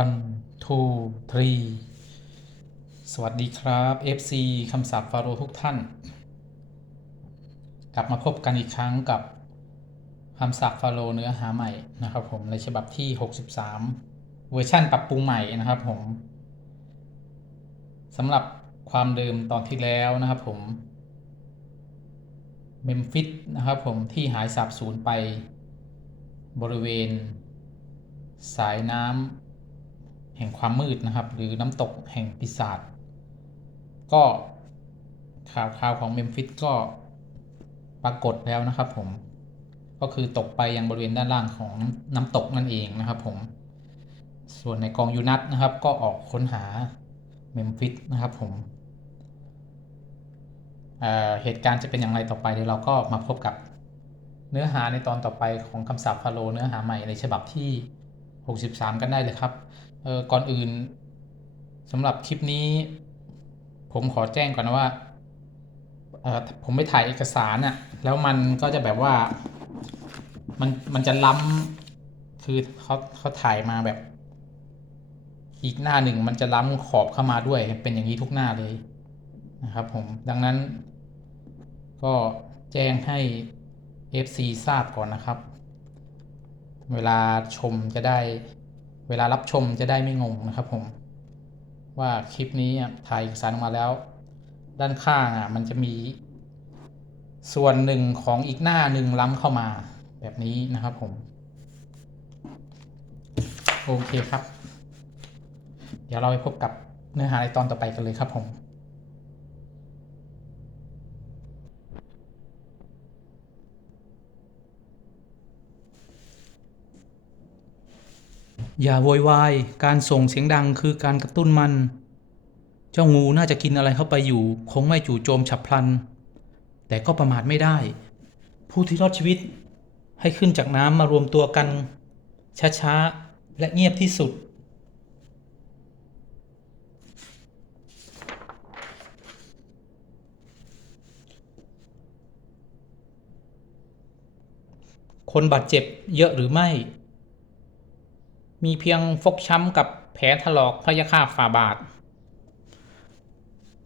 one two three สวัสดีครับ FC คำศัพท์ฟาโรทุกท่าน กลับมาพบกันอีกครั้งกับคำศัพท์ฟาโรเนื้อหาใหม่นะครับผมในฉบับที่ 63 เวอร์ชั่นปรับปรุงใหม่นะครับผมสำหรับความเดิมตอนที่แล้วนะครับผมเมมฟิสนะครับผมที่หายสาบสูญไป บริเวณ สายน้ำ แห่งความมืดนะครับ หรือน้ำตกแห่งปีศาจก็ข่าวคราวของเมมฟิสก็ปรากฏแล้วนะครับผมก็คือตกไปยังบริเวณด้านล่างของน้ำตกนั่นเองนะครับผม ส่วนในกองยูนัทนะครับ ก็ออกค้นหาเมมฟิสนะครับผมเอ่อเหตุการณ์จะเป็นอย่างไรต่อไปเดี๋ยวเราก็มาพบกับเนื้อหาในตอนต่อไปของคำศัพท์ฟาโรเนื้อหาใหม่ในฉบับที่ 63 กันได้เลยครับ เออก่อนอื่นสำหรับคลิปนี้ ผมขอแจ้งก่อนนะว่าเออผมไปถ่ายเอกสารน่ะแล้วมันก็จะแบบว่ามันมันจะล้ำคือเขาเขาถ่ายมาแบบ อีกหน้าหนึ่งมันจะล้ำขอบเข้ามาด้วย เป็นอย่างนี้ทุกหน้าเลยนะครับผมดังนั้น ก็แจ้งให้ FC ทราบก่อนนะครับ เวลาชมจะได้ เวลารับชมจะได้ไม่งงนะครับผม ว่าคลิปนี้ถ่ายเอกสารออกมาแล้ว ด้านข้างอะมันจะมี ส่วนหนึ่งของอีกหน้าหนึ่งล้ำเข้ามาแบบนี้นะครับผม โอเคครับ เดี๋ยวเราไปพบกับเนื้อหาในตอนต่อไปกันเลยครับผม อย่าโวยวาย การส่งเสียงดังคือการกระตุ้นมัน เจ้างูน่าจะกินอะไรเข้าไปอยู่ คงไม่จู่โจมฉับพลัน แต่ก็ประมาทไม่ได้ ผู้ที่รอดชีวิต ให้ขึ้นจากน้ำมารวมตัวกัน ช้าๆ และเงียบที่สุด คนบาดเจ็บเยอะหรือไม่ มีเพียงฟกช้ำกับแผลถลอกพยาคาฝ่าบาท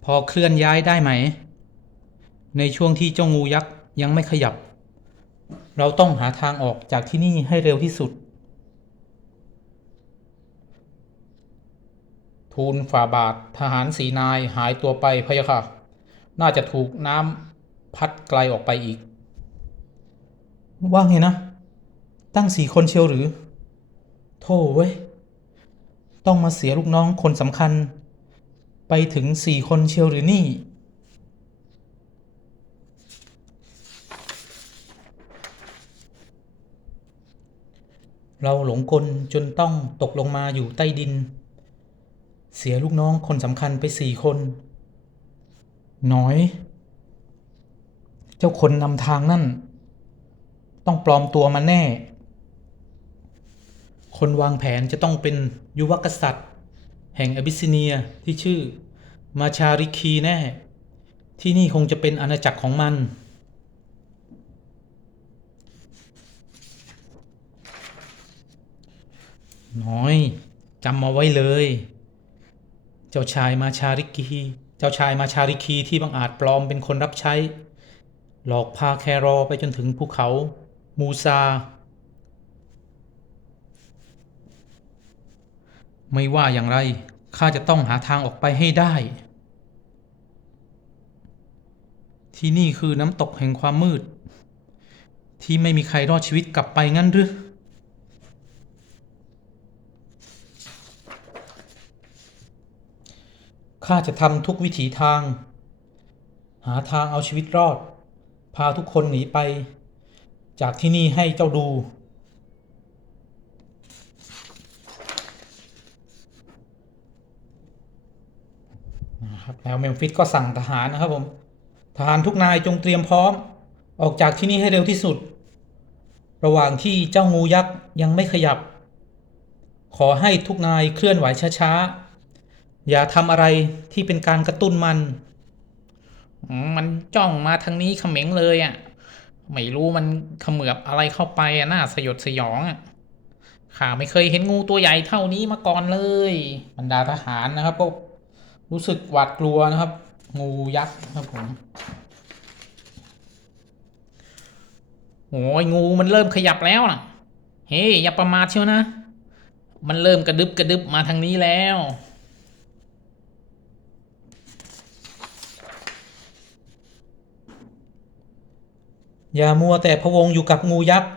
พอเคลื่อนย้ายได้ไหม ในช่วงที่เจ้างูยักษ์ยังไม่ขยับ เราต้องหาทางออกจากที่นี่ให้เร็วที่สุด ทูลฝ่าบาททหารสีนายหายตัวไปพะยะค่ะ น่าจะถูกน้ำพัดไกลออกไปอีก ว่าไงนะ ตั้งสี่คนเชียวหรือ โธ่เว้ย ต้องมาเสียลูกน้องคนสำคัญ ไปถึงสี่คนเชียวหรือนี่เราหลงกลจนต้องตกลงมาอยู่ใต้ดิน เสียลูกน้องคนสำคัญไปสี่คน น้อย เจ้าคนนำทางนั่น ต้องปลอมตัวมาแน่ คนวางแผนจะต้องเป็นยุวกษัตริย์ แห่งอบิสซิเนียที่ชื่อมาชาริคีแน่ ที่นี่คงจะเป็นอาณาจักรของมัน น้อยจำมาไว้เลย เจ้าชายมาชาริคีเจ้าชายมาชาริคีที่บังอาจปลอมเป็นคนรับใช้ หลอกพาแครอไปจนถึงภูเขา มูซา ไม่ว่าอย่างไรข้าจะต้องหาทางออกไปให้ได้ ที่นี่คือน้ำตกแห่งความมืด ที่ไม่มีใครรอดชีวิตกลับไปงั้นหรือข้าจะทำทุกวิถีทาง หาทางเอาชีวิตรอด พาทุกคนหนีไป จากที่นี่ให้เจ้าดู นะครับแล้วเมมฟิสก็สั่งทหารนะครับผมทหารทุกนายจงเตรียมพร้อม ออกจากที่นี่ให้เร็วที่สุด ระหว่างที่เจ้างูยักษ์ยังไม่ขยับ ขอให้ทุกนายเคลื่อนไหวช้าๆ อย่าทำอะไรที่เป็นการกระตุ้นมัน มันจ้องมาทางนี้เขม็งเลยอะ ไม่รู้มันเขมือบอะไรเข้าไปอะน่าสยดสยองอะข้าไม่เคยเห็นงูตัวใหญ่เท่านี้มาก่อนเลย บรรดาทหารนะครับก็ รู้สึกหวาดกลัวนะครับ งูยักษ์ครับผมโอ้ยงูมันเริ่มขยับแล้วนะเฮ้ยอย่าประมาทเชียวนะ มันเริ่มกระดึบกระดึบมาทางนี้แล้วอย่ามัวแต่พะวงอยู่กับงูยักษ์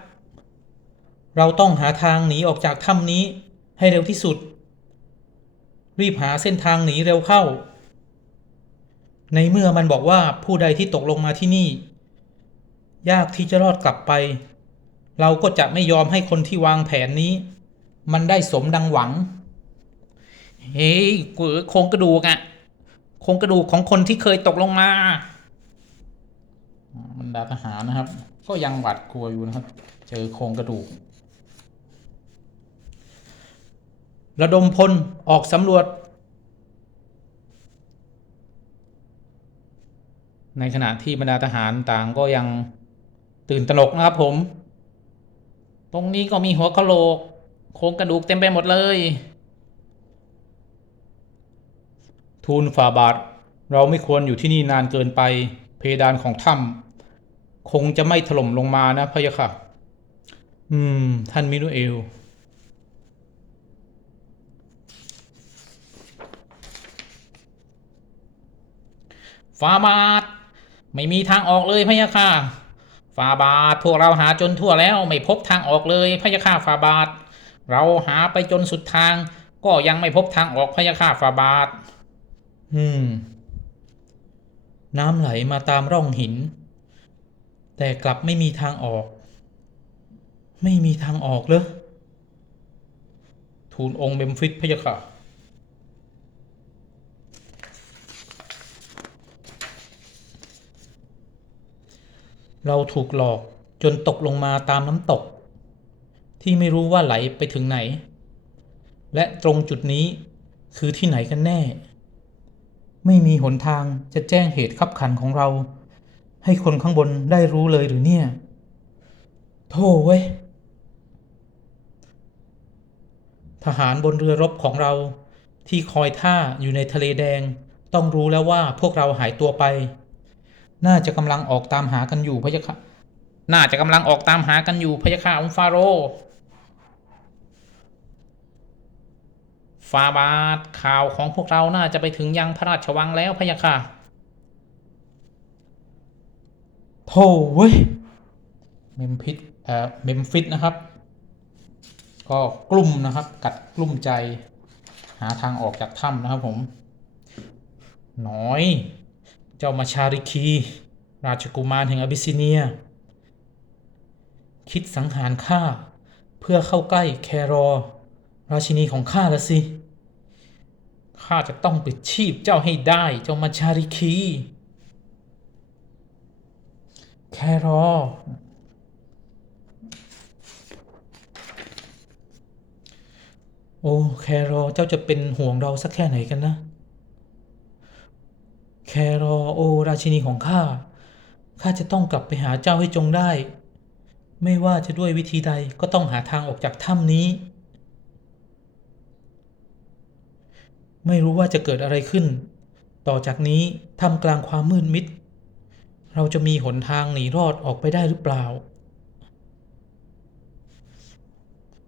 เราต้องหาทางหนีออกจากถ้ำนี้ให้เร็วที่สุด รีบหาเส้นทางหนีเร็วเข้า ในเมื่อมันบอกว่าผู้ใดที่ตกลงมาที่นี่ ยากที่จะรอดกลับไป เราก็จะไม่ยอมให้คนที่วางแผนนี้ มันได้สมดังหวัง เฮ้ยโครงกระดูกอะโครงกระดูกของคนที่เคยตกลงมาอ่าบรรดาทหารนะครับ ก็ยังหวาดกลัวอยู่นะครับ เจอโครงกระดูก ระดมพลออกสำรวจ ในขณะที่บรรดาทหารต่างก็ยังตื่นตระหนกนะครับผม ตรงนี้ก็มีหัวกะโหลก โครงกระดูกเต็มไปหมดเลย ทูลฝ่าบาท เราไม่ควรอยู่ที่นี่นานเกินไป เพดานของถ้ำคงจะไม่ถล่มลงมานะพะยะค่ะ อืม ท่านมินุเอล ฟาบาท ไม่มีทางออกเลยพะยะค่ะฟาบาทพวกเราหาจนทั่วแล้วไม่พบทางออกเลยพะยะค่ะฟาบาท เราหาไปจนสุดทาง ก็ยังไม่พบทางออกพะยะค่ะฟาบาท อืม น้ำไหลมาตามร่องหิน แต่กลับไม่มีทางออก ไม่มีทางออกเลยทูลองค์เบมฟิตพะยะค่ะ เราถูกหลอกจนตกลงมาตามน้ำตก ที่ไม่รู้ว่าไหลไปถึงไหน และตรงจุดนี้คือที่ไหนกันแน่ ไม่มีหนทางจะแจ้งเหตุขับขันของเรา ให้คนข้างบนได้รู้เลยหรือเนี่ย โธ่เว้ย ทหารบนเรือรบของเราที่คอยท่าอยู่ในทะเลแดง ต้องรู้แล้วว่าพวกเราหายตัวไป น่าจะกำลังออกตามหากันอยู่พะยะค่ะ น่าจะกำลังออกตามหากันอยู่พะยะค่ะองฟาโรฟาบาทข่าวของพวกเราน่าจะไปถึงยังพระราชวังแล้วพะยะค่ะโธ่เว้ย เมมพิษเอ่อเมมฟิตนะครับ ก็กลุ่มนะครับ กัดกลุ่มใจ หาทางออกจากถ้ำนะครับผม น้อย เจ้ามาชาริคี ราชกุมารแห่งอบิสซิเนีย คิดสังหารข้าเพื่อเข้าใกล้แครอ ราชินีของข้าละสิ ข้าจะต้องปิดชีพเจ้าให้ได้ เจ้ามาชาริคี แครอ โอ้ แครอเจ้าจะเป็นห่วงเราสักแค่ไหนกันนะ แครอโอราชินีของข้า ข้าจะต้องกลับไปหาเจ้าให้จงได้ ไม่ว่าจะด้วยวิธีใดก็ต้องหาทางออกจากถ้ำนี้ ไม่รู้ว่าจะเกิดอะไรขึ้น ต่อจากนี้ท่ามกลางความมืดมิด เราจะมีหนทางหนีรอดออกไปได้หรือเปล่า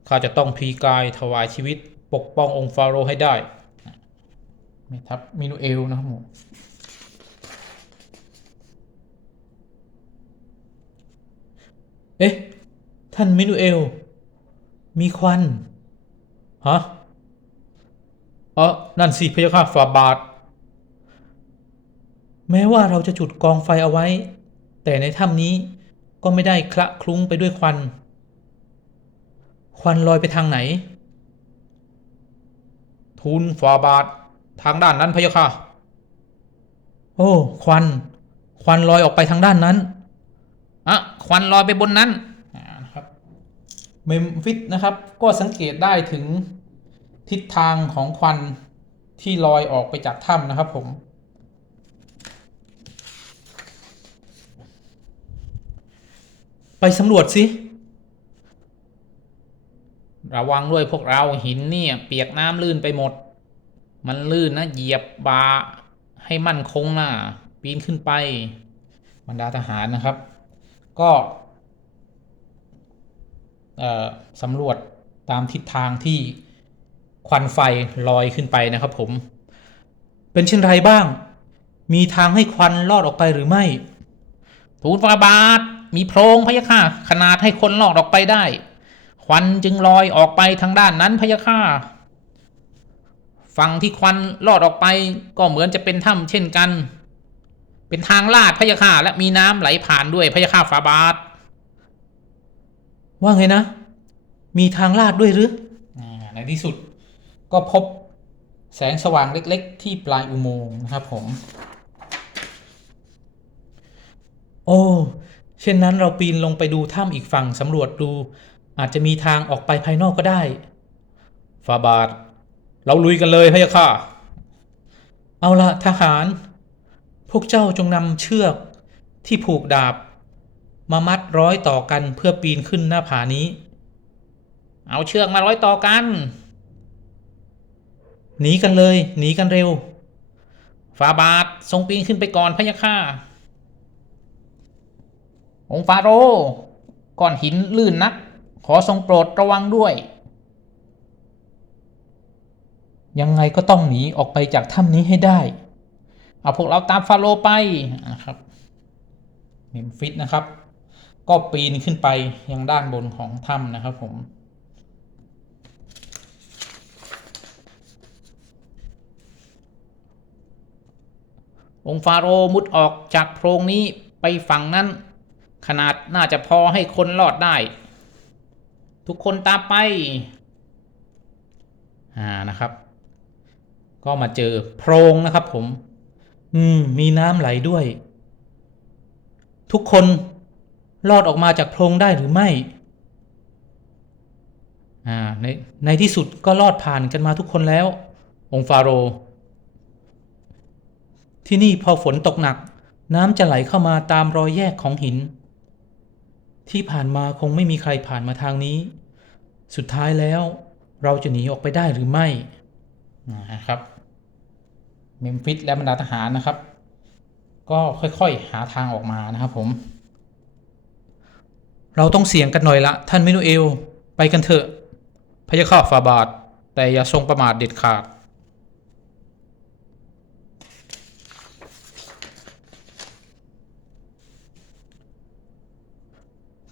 ข้าจะต้องพีกายถวายชีวิต ปกป้ององค์ฟาโรห์ให้ได้แม่ทัพมินูเอลนะครับผม เอ๊ะ ท่านมินูเอล มีควัน ฮะเออนั่นสิพระเจ้าค่ะฟาบาท แม้ว่าเราจะจุดกองไฟเอาไว้ แต่ในถ้ำนี้ก็ไม่ได้คละคลุ้งไปด้วยควัน ควันลอยไปทางไหน ทูลฟาบาท ทางด้านนั้นพะยะค่ะ โอ้ ควัน ควันลอยออกไปทางด้านนั้น อะควันลอยไปบนนั้นนะครับเมมฟิสนะครับ ก็สังเกตได้ถึงทิศทางของควันที่ลอยออกไปจากถ้ำนะครับผม ไปสำรวจสิ ระวังด้วยพวกเราหินเนี่ย เปียกน้ำลื่นไปหมด มันลื่นนะ เหยียบบาให้มั่นคงนะปีนขึ้นไป บรรดาทหารนะครับ ก็สำรวจตามทิศทางที่ควันไฟลอยขึ้นไปนะครับผม เป็นเช่นไรบ้าง มีทางให้ควันลอดออกไปหรือไม่ทูลฟาบาทมีโพรงพยะค่ะขนาดให้คนลอดออกไปได้ ควันจึงลอยออกไปทางด้านนั้นพยะค่ะฝั่งที่ควันลอดออกไปก็เหมือนจะเป็นถ้ำเช่นกัน เป็นทางลาดพยะค่ะและมีน้ำไหลผ่านด้วยพยะค่ะฟาบาท ว่าไงนะ มีทางลาดด้วยหรือในที่สุดก็พบแสงสว่างเล็ก ๆ ที่ปลายอุโมงค์นะครับผม โอ้เช่นนั้นเราปีนลงไปดูถ้ำอีกฝั่งสำรวจดู อาจจะมีทางออกไปภายนอกก็ได้ฟาบาท เราลุยกันเลยพะยะค่ะ เอาละทหาร พวกเจ้าจงนำเชือกที่ผูกดาบ มามัดร้อยต่อกันเพื่อปีนขึ้นหน้าผานี้ เอาเชือกมาร้อยต่อกัน หนีกันเลยหนีกันเร็วฟาบาททรงปีนขึ้นไปก่อนพะยะค่ะองค์ฟาโรก้อนหินลื่นนัก ขอทรงโปรดระวังด้วย ยังไงก็ต้องหนีออกไปจากถ้ำนี้ให้ได้ เอาพวกเราตามฟาโร่ไปนะครับเมมฟิสนะครับ ก็ปีนขึ้นไปยังด้านบนของถ้ำนะครับผมองฟาโรมุดออกจากโพรงนี้ไปฝั่งนั้น ขนาดน่าจะพอให้คนรอดได้ ทุกคนตามไป อ่านะครับ ก็มาเจอโพรงนะครับผม อืม มีน้ำไหลด้วย ทุกคนรอดออกมาจากโพรงได้หรือไม่ อ่า ใน ในที่สุดก็รอดผ่านกันมาทุกคนแล้ว องฟาโร ที่นี่พอฝนตกหนัก น้ำจะไหลเข้ามาตามรอยแยกของหิน ที่ผ่านมาคงไม่มีใครผ่านมาทางนี้ สุดท้ายแล้ว เราจะหนีออกไปได้หรือไม่นะครับ เมมฟิสและบรรดาทหารนะครับ ก็ค่อยๆหาทางออกมานะครับผม เราต้องเสี่ยงกันหน่อยละท่านมินูเอล ไปกันเถอะพระยาข้าฟาบาท แต่อย่าทรงประมาทเด็ดขาด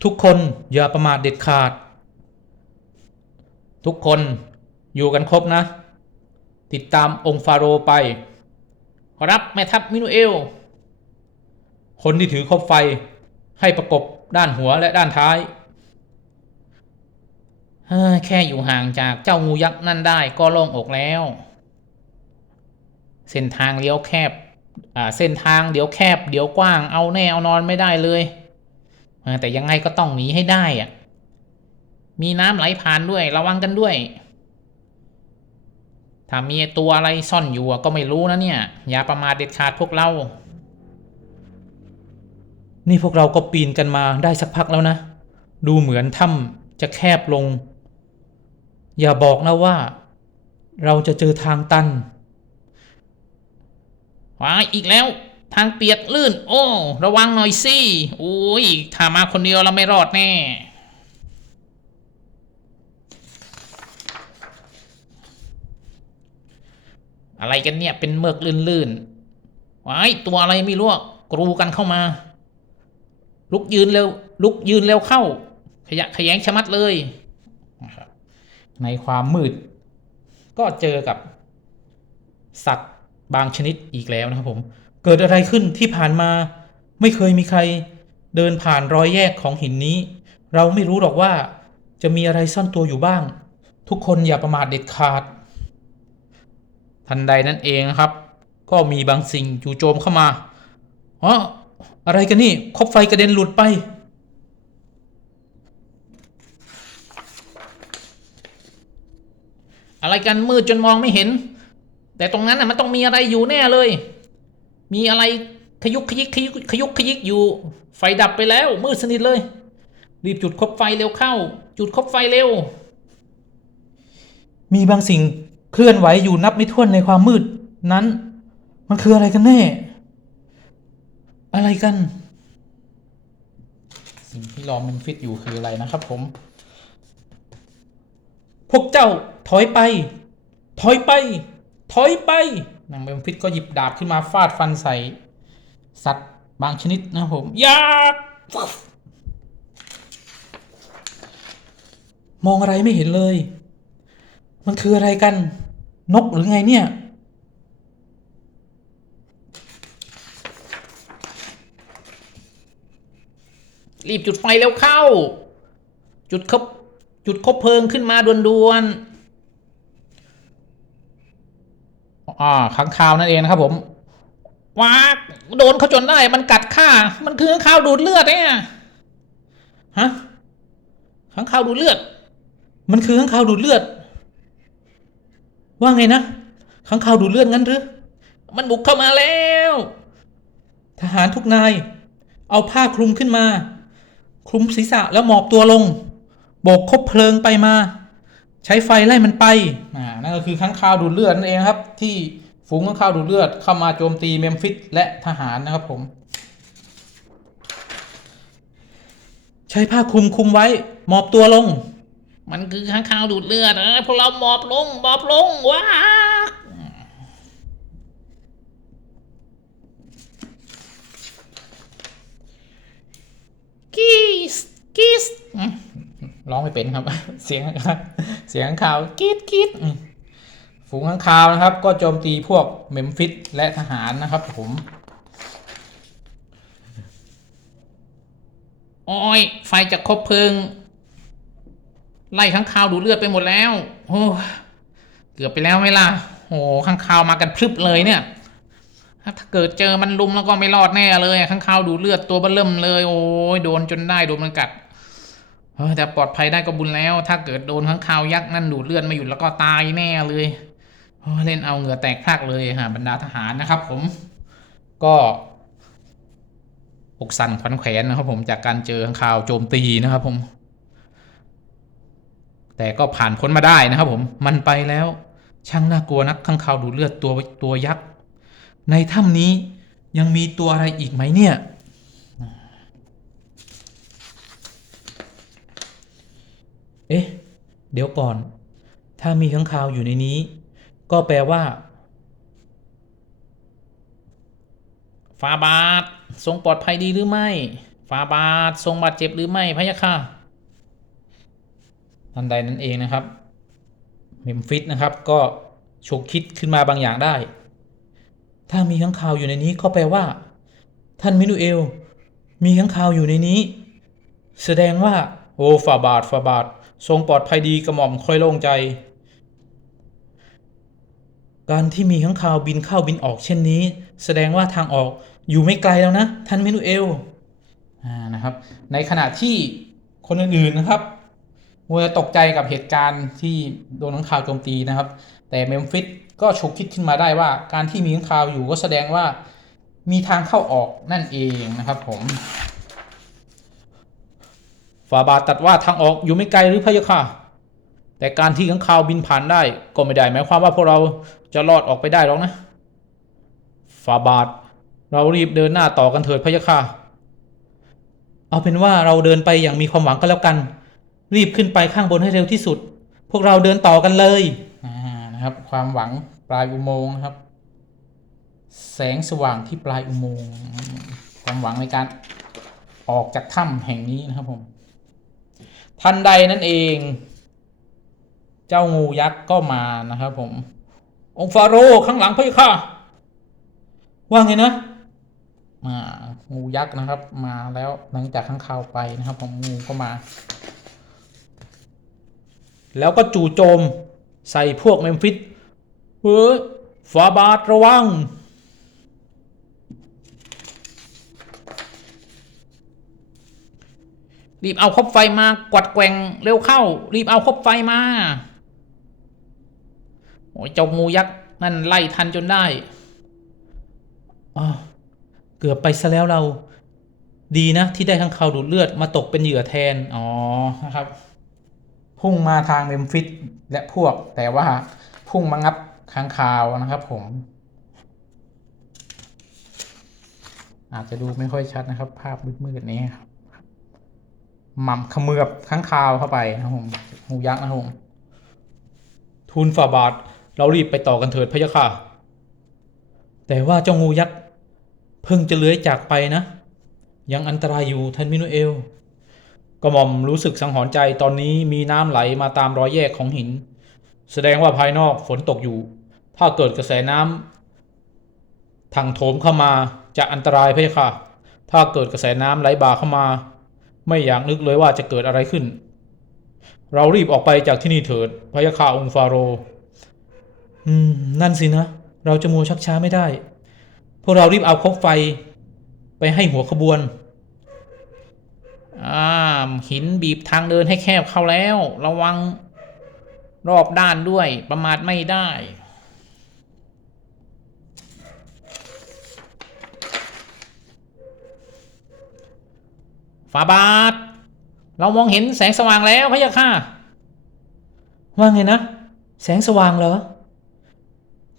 ทุกคนอย่าประมาทเด็ดขาด ทุกคนอยู่กันครบนะ ติดตามองค์ฟาโรไป ขอรับแม่ทัพมินูเอล คนที่ถือคบไฟให้ประกบด้านหัวและด้านท้าย แค่อยู่ห่างจากเจ้างูยักษ์นั่นได้ก็โล่งอกแล้ว เส้นทางเลี้ยวแคบ อ่า เส้นทางเดี๋ยวแคบ เดี๋ยวกว้าง เอาแน่เอานอนไม่ได้เลย แต่ยังไงก็ต้องหนีให้ได้อะมีน้ำไหลผ่านด้วยระวังกันด้วย ถ้ามีตัวอะไรซ่อนอยู่อะก็ไม่รู้นะเนี่ย อย่าประมาทเด็ดขาดพวกเรา นี่พวกเราก็ปีนกันมาได้สักพักแล้วนะ ดูเหมือนถ้ำจะแคบลง อย่าบอกนะว่า เราจะเจอทางตันว้ายอีกแล้ว ทางเปียกลื่น โอ้ ระวังหน่อยสิโอ้ยถ้ามาคนเดียวเราไม่รอดแน่ อะไรกันเนี่ย เป็นเมือกลื่นๆว้ายตัวอะไรไม่รู้กรูกันเข้ามา ลุกยืนเร็ว ลุกยืนเร็วเข้า ขยะขยงชะมัดเลยนะครับในความมืด ก็เจอกับสัตว์บางชนิดอีกแล้วนะครับผม เกิดอะไรขึ้นที่ผ่านมา ไม่เคยมีใคร เดินผ่านรอยแยกของหินนี้ เราไม่รู้หรอกว่า จะมีอะไรซ่อนตัวอยู่บ้าง ทุกคนอย่าประมาทเด็ดขาด ทันใดนั่นเองนะครับ ก็มีบางสิ่งจู่โจมเข้ามาอ๋ออะไรกันนี่คบไฟกระเด็นหลุดไป อะไรกันมืดจนมองไม่เห็น แต่ตรงนั้นน่ะมันต้องมีอะไรอยู่แน่เลย มีอะไรขยุกขยิกขยุกขยุกขยิกอยู่ ไฟดับไปแล้ว มืดสนิทเลย รีบจุดคบไฟเร็วเข้า จุดคบไฟเร็ว มีบางสิ่ง เคลื่อนไหวอยู่นับไม่ถ้วนในความมืด นั้น มันคืออะไรกันแน่ อะไรกัน สิ่งที่รอเมมฟิสอยู่คืออะไรนะครับผม พวกเจ้าถอยไป ถอยไป ถอยไปนางเมมฟิสก็หยิบดาบขึ้นมาฟาดฟันใส่ สัตว์บางชนิดนะผมอยากมองอะไรไม่เห็นเลย มันคืออะไรกัน นกหรือไงเนี่ย รีบจุดไฟเร็วเข้า จุดคบจุดคบเพลิงขึ้นมาด่วนๆอ่าข้างคาวนั่นเองนะครับผมว้าโดนเขาจนได้ มันกัดข้า มันคือข้างคาวดูดเลือดเนี่ยฮะข้างคาวดูดเลือด มันคือข้างคาวดูดเลือด ว่าไงนะข้างคาวดูเลือดงั้นหรือ มันบุกเข้ามาแล้ว ทหารทุกนาย เอาผ้าคลุมขึ้นมา คลุมศีรษะแล้วหมอบตัวลง โบกคบเพลิงไปมา ใช้ไฟไล่มันไปนั่นก็คือข้างคาวดูเลือดนั่นเองครับ ที่ฝูงข้างคาวดูเลือดเข้ามาโจมตีเมมฟิสและทหารนะครับผม ใช้ผ้าคลุมคลุมไว้ หมอบตัวลง มันคือข้างคาวดูดเลือดนะพวกเราหมอบลงหมอบลงว้ากีสกีสร้องไม่เป็นครับ เสียงเสียงข้างคาวกีดกีดฝูงข้างคาวนะครับ ก็โจมตีพวกเมมฟิสและทหารนะครับผมโอ้ยไฟจากคบเพลิง ไล่ข้างคาวดูเลือดไปหมดแล้วโอ้เกือบไปแล้วไหมล่ะโอ้ข้างคาวมากันพรึบเลยเนี่ย ถ้าเกิดเจอมันลุมแล้วก็ไม่รอดแน่เลยข้างคาวดูเลือดตัวเบ้อเริ่มเลย โอ้ยโดนจนได้โดนมันกัดเฮ้ยแต่ปลอดภัยได้ก็บุญแล้ว ถ้าเกิดโดนข้างคาวยักษ์นั่นดูดเลือดไม่หยุดแล้วก็ตายแน่เลยเล่นเอาเหงื่อแตกพากเลยฮะบรรดาทหารนะครับ ผม ก็อกสั่นขวัญแขวนนะครับผมจากการเจอข้างคาวโจมตีนะครับผม แต่ก็ผ่านพ้นมาได้นะครับผมมันไปแล้ว ช่างน่ากลัวนักข้างคาวดูเลือดตัวตัวยักษ์ในถ้ำนี้ยังมีตัวอะไรอีกไหมเนี่ย เอ๊ะ เดี๋ยวก่อน ถ้ามีข้างคาวอยู่ในนี้ ก็แปลว่าฟาบาททรงปลอดภัยดีหรือไม่ฟาบาททรงบาดเจ็บหรือไม่พะยะค่ะ ทันใดนั้นเองนะครับเมมฟิสนะครับก็ฉกคิดขึ้นมาบางอย่างได้ ถ้ามีข้างคาวอยู่ในนี้ก็แปลว่า ท่านมินูเอล มีข้างคาวอยู่ในนี้ แสดงว่า โอ้ฟาบาทฟาบาท ทรงปลอดภัยดีกระหม่อมค่อยโล่งใจ การที่มีข้างคาวบินเข้าบินออกเช่นนี้ แสดงว่าทางออกอยู่ไม่ไกลแล้วนะ ท่านมินูเอลอ่านะครับ ในขณะที่คนอื่นๆนะครับ มวแต่ตกใจกับเหตุการณ์ที่โดนข้างคาวโจมตีนะครับ แต่เมมฟิสก็ฉุกคิดขึ้นมาได้ว่า การที่มีข้างคาวอยู่ก็แสดงว่ามีทางเข้าออกนั่นเองนะครับผมฟาบาตัดว่าทางออกอยู่ไม่ไกลหรือพะยะค่ะ แต่การที่ข้างคาวบินผ่านได้ก็ไม่ได้หมายความว่าพวกเราจะรอดออกไปได้หรอกนะฟาบาทเรารีบเดินหน้าต่อกันเถิดพะยะค่ะ เอาเป็นว่าเราเดินไปอย่างมีความหวังก็แล้วกัน รีบขึ้นไปข้างบนให้เร็วที่สุด พวกเราเดินต่อกันเลยนะครับ ความหวังปลายอุโมงค์นะครับ แสงสว่างที่ปลายอุโมงค์ความหวังในการออกจากถ้ำแห่งนี้นะครับผมทันใดนั่นเอง เจ้างูยักษ์ก็มานะครับผม องค์ฟาโรห์ข้างหลังพี่ค่ะว่าไงนะมางูยักษ์นะครับ มาแล้วหลังจากข้างคาวไปนะครับ ผมงูก็มา แล้วก็จู่โจมใส่พวกเมมฟิสเฮ้ยฟาบาทระวัง รีบเอาคบไฟมากวัดแกว่งเร็วเข้า รีบเอาคบไฟมา โอ้ยเจ้างูยักษ์นั่นไล่ทันจนได้เกือบไปซะแล้วเรา ดีนะที่ได้ข้างคาวดูดเลือดมาตกเป็นเหยื่อแทน อ๋อนะครับ พุ่งมาทางเมมฟิสและพวก แต่ว่าพุ่งมางับค้างคาวนะครับผม อาจจะดูไม่ค่อยชัดนะครับ ภาพมืดๆนี้ครับหม่ำเขมือบค้างคาวเข้าไปนะครับผมหูยักษ์นะครับผมทูลฝ่าบาท เรารีบไปต่อกันเถิดพะยะค่ะ แต่ว่าเจ้างูยักษ์เพิ่งจะเลื้อยจากไปนะ ยังอันตรายอยู่ท่านมินูเอล กระหม่อมรู้สึกสังหรณ์ใจตอนนี้มีน้ำไหลมาตามรอยแยกของหิน แสดงว่าภายนอกฝนตกอยู่ ถ้าเกิดกระแสน้ำทางโถมเข้ามาจะอันตรายพะยะค่ะ ถ้าเกิดกระแสน้ำไหลบ่าเข้ามา ไม่อยากนึกเลยว่าจะเกิดอะไรขึ้น เรารีบออกไปจากที่นี่เถิดพะยะค่ะองค์ฟาโรห์อืม นั่นสินะ เราจะมัวชักช้าไม่ได้ พวกเรารีบเอาคบไฟไปให้หัวขบวน อ่าหินบีบทางเดินให้แคบเข้าแล้ว ระวังรอบด้านด้วยประมาทไม่ได้ ฝาบาท เรามองเห็นแสงสว่างแล้วพะยะค่ะ ว่าไงนะ แสงสว่างเหรอ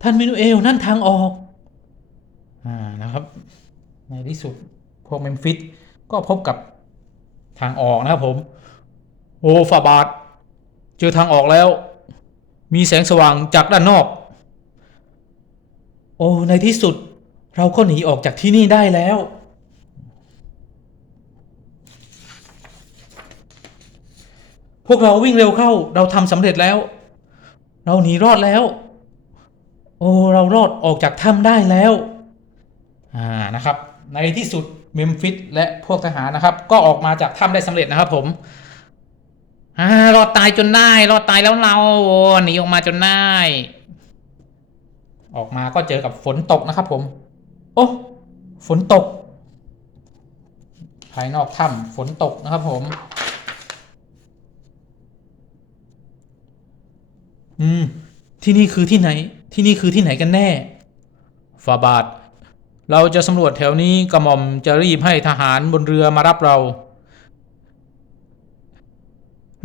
ท่านมินูเอลนั่นทางออก อ่านะครับ ในที่สุดพวกเมมฟิสก็พบกับ ทางออกนะครับผม โอ้ฝ่าบาท เจอทางออกแล้ว มีแสงสว่างจากด้านนอก โอ้ ในที่สุด เราก็หนีออกจากที่นี่ได้แล้ว พวกเราวิ่งเร็วเข้า เราทำสำเร็จแล้ว เราหนีรอดแล้ว โอ้ เรารอดออกจากถ้ำได้แล้ว อ่า นะครับ ในที่สุด เมมฟิสและพวกทหารนะครับ ก็ออกมาจากถ้ำได้สำเร็จนะครับ ผมอรอดตายจนได้รอดตายแล้วเราหนีออกมาจนได้ ออกมาก็เจอกับฝนตกนะครับ ผม โอ้ฝนตก ภายนอกถ้ำฝนตกนะครับ ผม อืม ที่นี่คือที่ไหน ที่นี่คือที่ไหนกันแน่ฟาบาท เราจะสำรวจแถวนี้กระหม่อมจะรีบให้ทหารบนเรือมารับเรา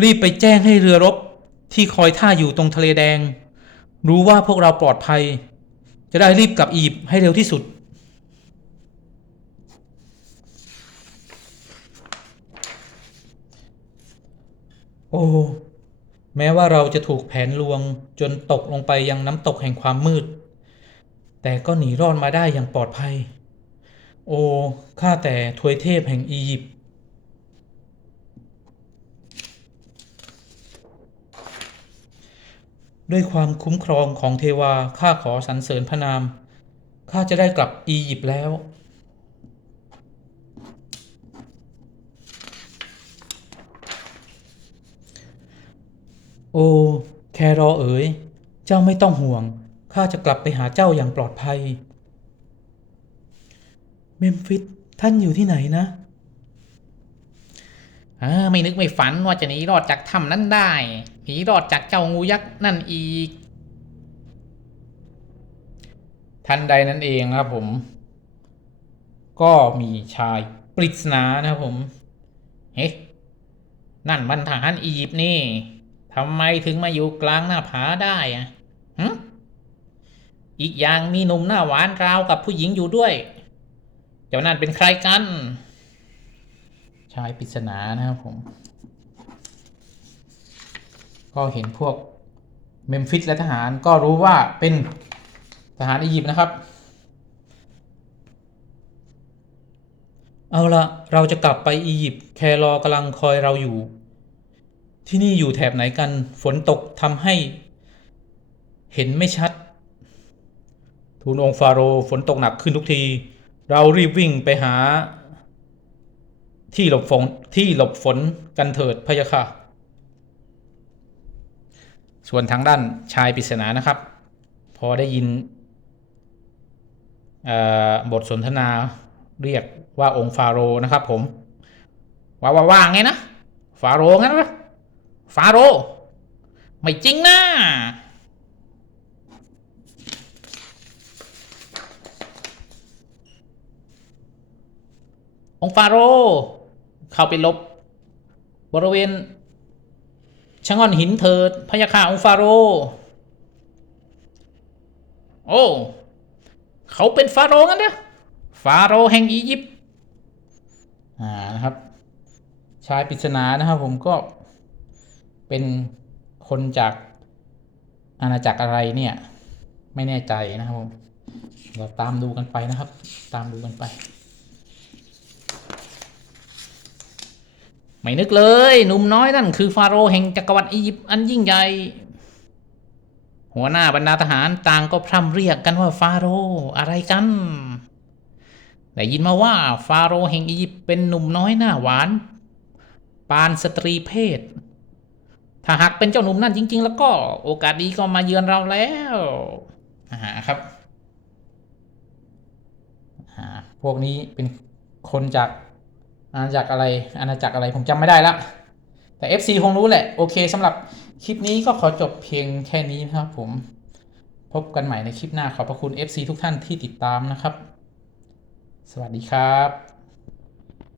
รีบไปแจ้งให้เรือรบที่คอยท่าอยู่ตรงทะเลแดง รู้ว่าพวกเราปลอดภัย จะได้รีบกลับอียิปต์ให้เร็วที่สุด โอ้แม้ว่าเราจะถูกแผนลวงจนตกลงไปยังน้ำตกแห่งความมืด แต่ก็หนีรอดมาได้อย่างปลอดภัย โอ้ข้าแต่ทวยเทพแห่งอียิปต์ด้วยความคุ้มครองของเทวาข้าขอสรรเสริญพระนามข้าจะได้กลับอียิปต์แล้ว โอ้แครอเอ๋ย เจ้าไม่ต้องห่วง ข้าจะกลับไปหาเจ้าอย่างปลอดภัย เมมฟิสท่านอยู่ที่ไหนนะอไม่นึกไม่ฝันว่าจะหนีรอดจากถ้ำนั้นได้หนีรอดจากเจ้างูยักษ์นั่นอีก ทันใดนั้นเองครับผม ก็มีชายปริศนานะครับผม เฮ้นั่นมันทหารอียิปต์นี่ทำไมถึงมาอยู่กลางหน้าผาได้อะหึ อีกอย่างมีหนุ่มหน้าหวานราวกับผู้หญิงอยู่ด้วย เจ้านั่นเป็นใครกัน ชายปริศนานะครับผม ก็เห็นพวกเมมฟิสและทหารก็รู้ว่าเป็นทหารอียิปต์นะครับ เอาละเราจะกลับไปอียิปต์แครอกำลังคอยเราอยู่ ที่นี่อยู่แถบไหนกันฝนตกทำให้ เห็นไม่ชัด ทูลองค์ฟาโรฝนตกหนักขึ้นทุกที เรารีบวิ่งไปหา ที่หลบฝนที่หลบฝนกันเถิดพะยะค่ะ ส่วนทางด้านชายปริศนานะครับ พอได้ยินบทสนทนาเรียกว่าองค์ฟาโรนะครับผม ว่าว่าว่าไงนะ ฟาโรงั้นหรอฟาโร ไม่จริงนะ องฟาโรเข้าไปลบบริเวณชะง่อนหินเถิดพยาคาองฟาโร โอ้ เขาเป็นฟาโรงั้นนะฟาโรแห่งอียิปต์อ่านะครับ ชายปริศนานะครับผมก็เป็นคนจากอาณาจักรอะไรเนี่ย ไม่แน่ใจนะครับผมเราตามดูกันไปนะครับ ตามดูกันไป ไม่นึกเลย หนุ่มน้อยนั่นคือฟาโรห์แห่งจักรวรรดิอียิปต์อันยิ่งใหญ่ หัวหน้าบรรดาทหารต่างก็พร่ำเรียกกันว่าฟาโรห์อะไรกันได้ยินมาว่าฟาโรห์แห่งอียิปต์เป็นหนุ่มน้อยหน้าหวาน ปานสตรีเพศ ถ้าหากเป็นเจ้าหนุ่มนั่นจริง ๆ แล้วก็โอกาสดีก็มาเยือนเราแล้วอ่าครับพวกนี้เป็นคนจาก อาณาจักรอะไรอาณาจักรอะไรผมจำไม่ได้ละแต่ FC คงรู้แหละ โอเคสำหรับคลิปนี้ก็ขอจบเพียงแค่นี้นะครับผมพบกันใหม่ในคลิปหน้าขอบพระคุณ FC ทุกท่านที่ติดตามนะครับ สวัสดีครับ